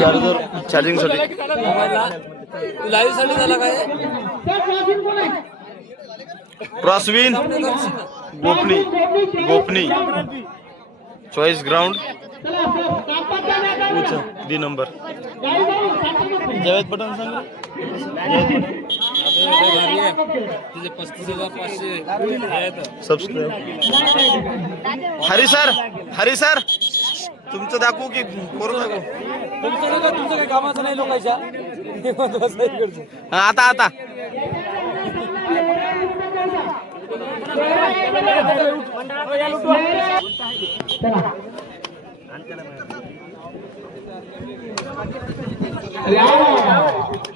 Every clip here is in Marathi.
चार्जर चार्जिंगसाठी. लाईव्हसाठी झाला काय? क्रॉसविन गोपनी गोपनी. चॉईस ग्राउंड उच दी नंबर जावेद पठाण सांग. Subscribe Hari sir Hari sir तुमचं दाखवू की करू नको? तुमचं नका तुमचं काही कामाचं नाही लोकांच्या. आता आता. चला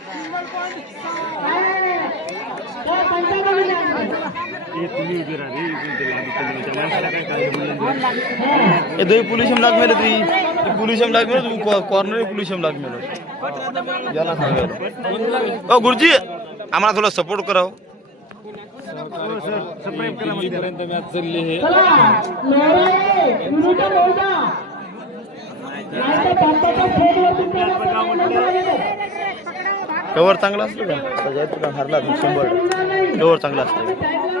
দুই পুলিশম ডাক মেরে তুই পুলিশম ডাক মেরে कॉर्नर কর্নারে পুলিশম ডাক মেরে জানা থাকবে गुरुजी आम्हाला थोडं सपोर्ट कराव. कवर चांगला असतो का? सगळ्यात हरला शंभर कवर चांगला असतो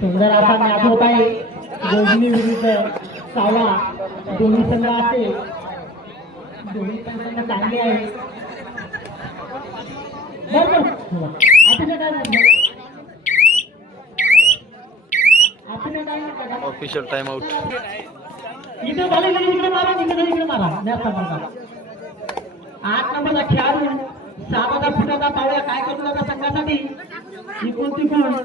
सुंदर असा मॅच आहे दोन्ही विरुद्ध सावा दोन्ही संघ असेल. दोन्ही संघ चांगले आहेत ऑफिशियल टाइम आउट इथे झाले इकडे मारा इकडे मारा. मारा आठ नंबरचा खेळाडू सामाचा फुटाचा पावड्या काय करू नका संघासाठी इकून तिकून घेऊन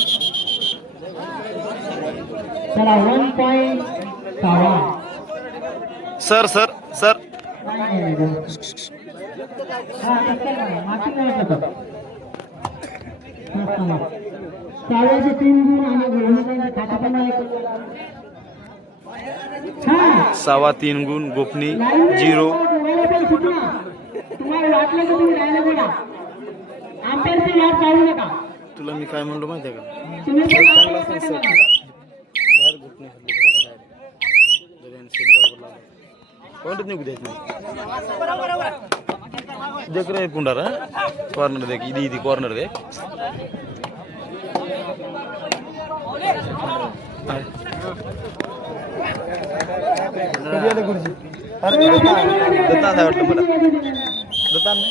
सर सर सर तीन गुण आणि आहे. तीन गुण गोपनी लाईन झिरो तुम्हाला पण सूचना. तुम्हाला वाटलं की तुम्ही राहिलं बोला आमच्यावरती याद काढू नका तुला मी काय म्हणलो माहिती आहे का పాయింట్ నీకు దగ్గర అయిపోండారా కార్నర్ దగ్గర ఇది ఇది కార్నర్దే గురించి దత్తాందా వాటిలో మన దత్తాన్ని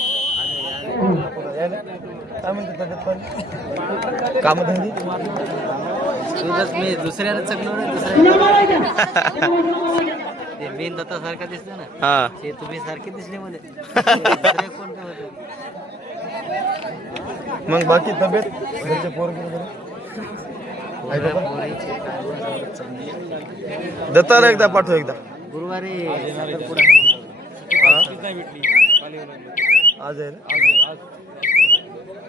काय म्हणतात काम धंदी मी दुसऱ्याला चकलो दुसऱ्या ते मेन दत्ता सारखा दिसतो ना? हा. ते तुम्ही सारखे दिसले मध्ये दुसरे कोण काय होते मग बाकी तब्येत? घरचे पोर वगैरे पोरं- दत्ताला एकदा पाठव एकदा. गुरुवारी आज आहे. ना?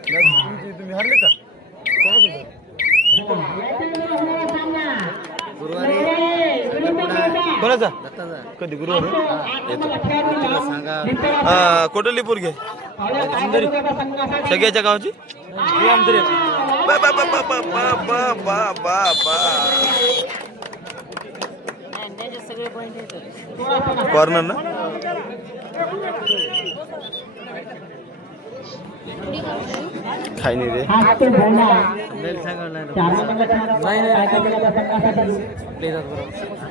तुमची- तुम्ही हरले का? गुरुवारी कोणाचा दत्ताचा. कधी गुरुवार येतो. कोटली पोरगे सगळ्याच्या गावची? बा बा बा बा बा बा बा बा बा कॉर्नर ना? खाई नाही रे. नाही.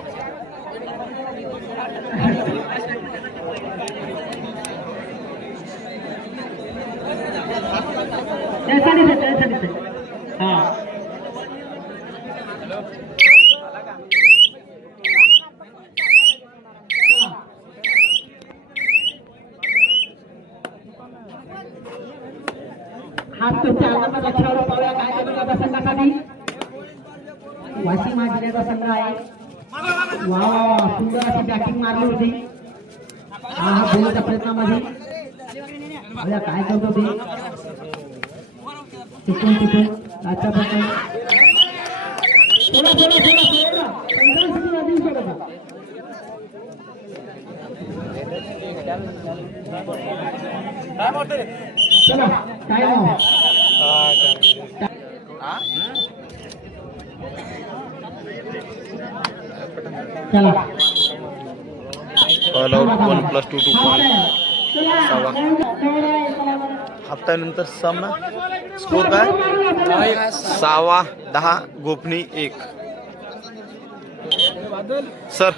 अरे काय करतो ते चुकून चुकून अच्छा पटकन बोला बोला बोला बोला पंधरा सेकंद आधी सोडा टाइम आउट रे चला. टाइम आउट चला ऑल आउट 1 2 2 point टाइम नंतर सामना स्कोर काय? सहावा दहा गोपनी एक. सर.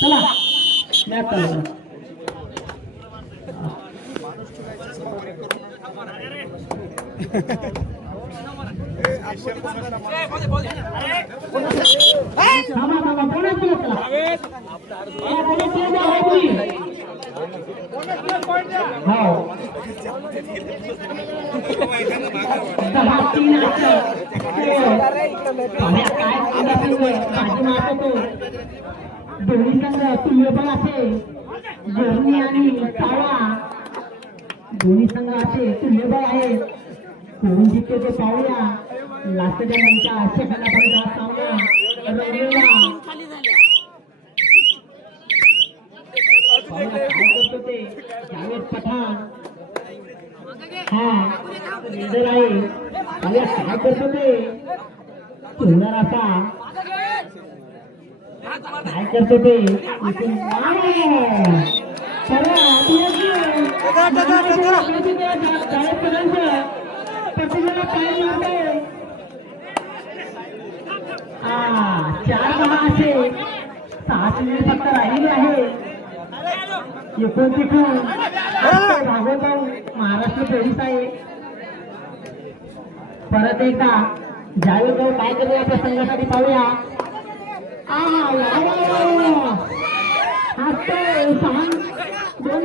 चला दोन्ही संघ तुल्यबळ असे गोरणी आणि सावळा दोन्ही संघ असे तुल्यबळ आहेत कोण जिथे ते पाहूया. लास्टच्या त्यांच्या आजच्या कलाकाराचा सामना रंगला जावेद पठाण हा काय करतो ते होणार काय करतो चार महाशे सहाशे मिनिट फक्त राहिली आहे. एकोणतीस भागोबा महाराष्ट्र पोलीस आहे. परत एकदा जावेगाव काय करूया आपल्या संघासाठी पाहूया. दोन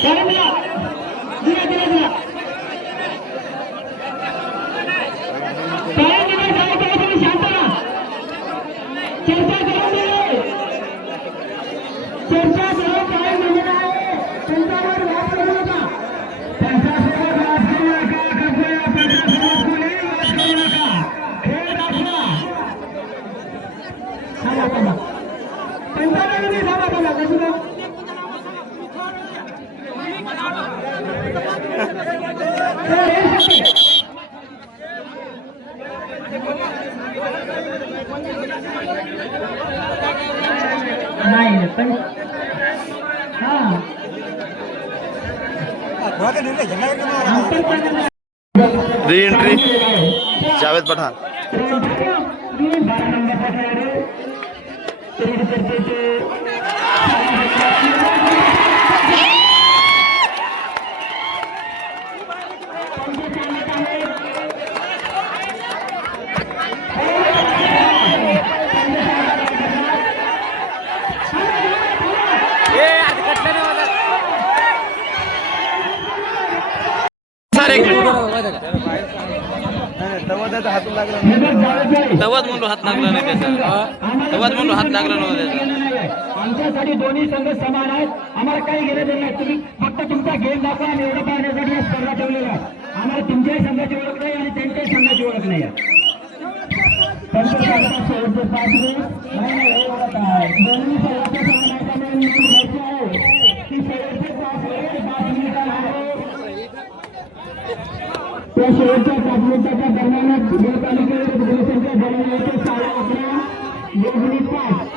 கருமையா नाही री एंट्री जावेद पठाण हात लागला नाही त्याचा. तवाच म्हणून हात लागला नव्हता त्याचा. आमच्यासाठी दोन्ही संघ समान आहेत. आम्हाला काही घेणं देणं नाही. तुम्ही फक्त तुमचा गेम दाखवा आणि एवढं पाहण्यासाठी या स्पर्धा ठेवलेल्या आम्हाला तुमच्याही संघाची ओळख नाही आणि त्यांच्याही संघाची ओळख नाही त्या शेवटच्या पाच मिनिटाच्या दरम्यान गोल बनवण्याचे साडे अकरा पाच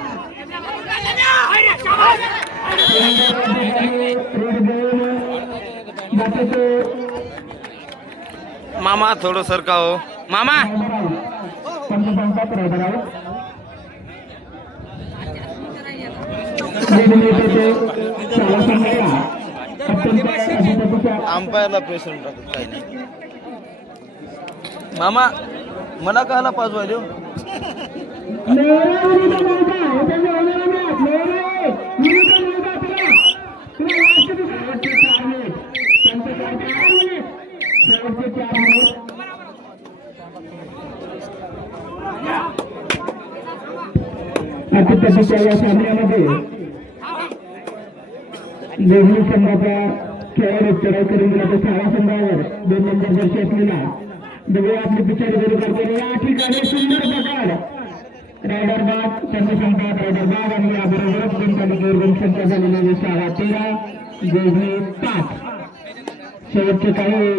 मामा थोडं सरका हो? मामा! अंपायरला प्रेशर टाकत काही नाही. मामा! मला काला पाच देऊ या सामन्यामध्ये लेखनी संघाचा खेळाडू चढाई करून गेला तर शाळा संघावर दोन नंबर दर्शी असलेला बघूया आपली पिछाडी जरी करते या ठिकाणी सुंदर पकड रायडर बाग संघ संघात रायडर बाग आणि याबरोबरच तालुक्यावर जनसंख्या झालेली शाळा तेरा जोडणी पाच. शेवटचे काही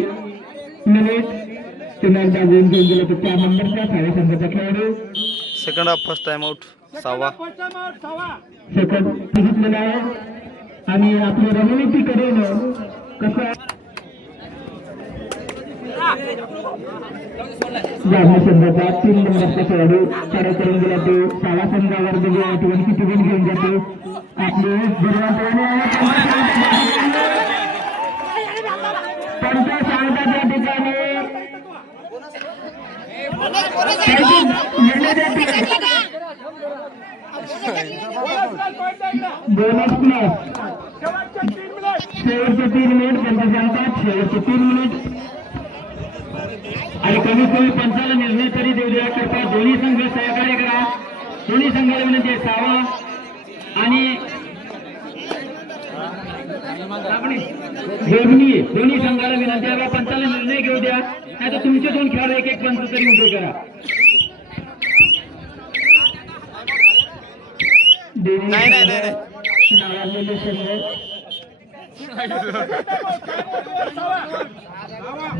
मिनिट एकदा गोल घेऊन गेले तर त्या नंबरच्या शाळा संघाचा खेळाडू. Second half first time out सहावा सेकंड बघितलेला आहे. आणि आपली रणनीती करून कसं जालना संघाचा तीन नंबरचा खेळाडू चढाई करून गेला तो शाळा संघावर आठवण किती गुण घेऊन जातो आपले त्यांच्या सांगताच्या ठिकाणी बोनस प्लस शेवटचे तीन मिनिट त्यांचे सांगतात शेवटचे तीन मिनिट आणि कमीत कमी पंचाला निर्णय तरी देऊ द्या. करता दोन्ही संघ सहकार्य करा. दोन्ही संघाला विनंती आहे सावा आणि दोन्ही दोन्ही संघाला विनंती आहे. पंचाला निर्णय घेऊ द्या. नाही तर तुमचे दोन खेळाडू एक एक पंच तरी उभे करा. नाही, नाही, नाही,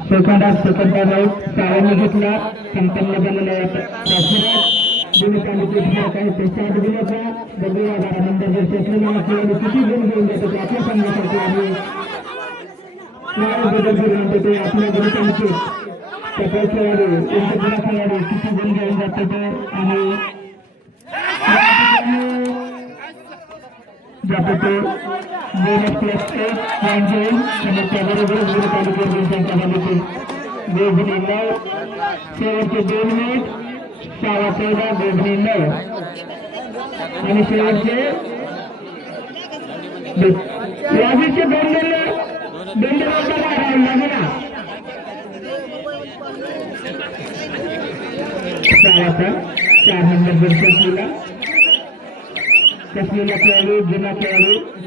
नाही. सेकंदात सेकंदा लावून घेतला. संपन्न झालेला दोन्ही तालुक्यात काही प्रसाद दिल्याचा बघूया जर किती गुण घेऊन जातो ते आपल्या संघासाठी आणि बदल करून आणतो ते आपल्या गुरुतांचे त्या खेळाडू त्यांच्या खेळाडू किती गुण घेऊन जातो ते आणि या तो. ಬೇರೆ ಪ್ಲೇಸ್ಗೆ ಮ್ಯಾನ್ಜೇನ್ ಇಲ್ಲಿ ತಗರಗಳು ಮೂರು ತಾಲೂಕಿನ ದೇಶ ತಗಲಿಕ್ಕೆ ದೇವನಿ ನೌ शेवटचे दोन मिनिट सहा चौदा दोघणी नऊ आणि शेवटचे राजेशचे दोन दोन दोन दोन काढावं लागेल ना सहाचा चार नंबर जर कसलीला कसलीला खेळाडू जुना खेळाडू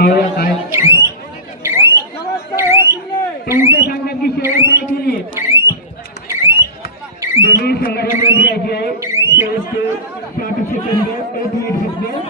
पाहूया काय त्यांचं सांगतात की एक मिनिट दोन्ही संघाच्या मध्ये घ्यायची आहे शेवटचे साठ सेकंद एक मिनिट फक्त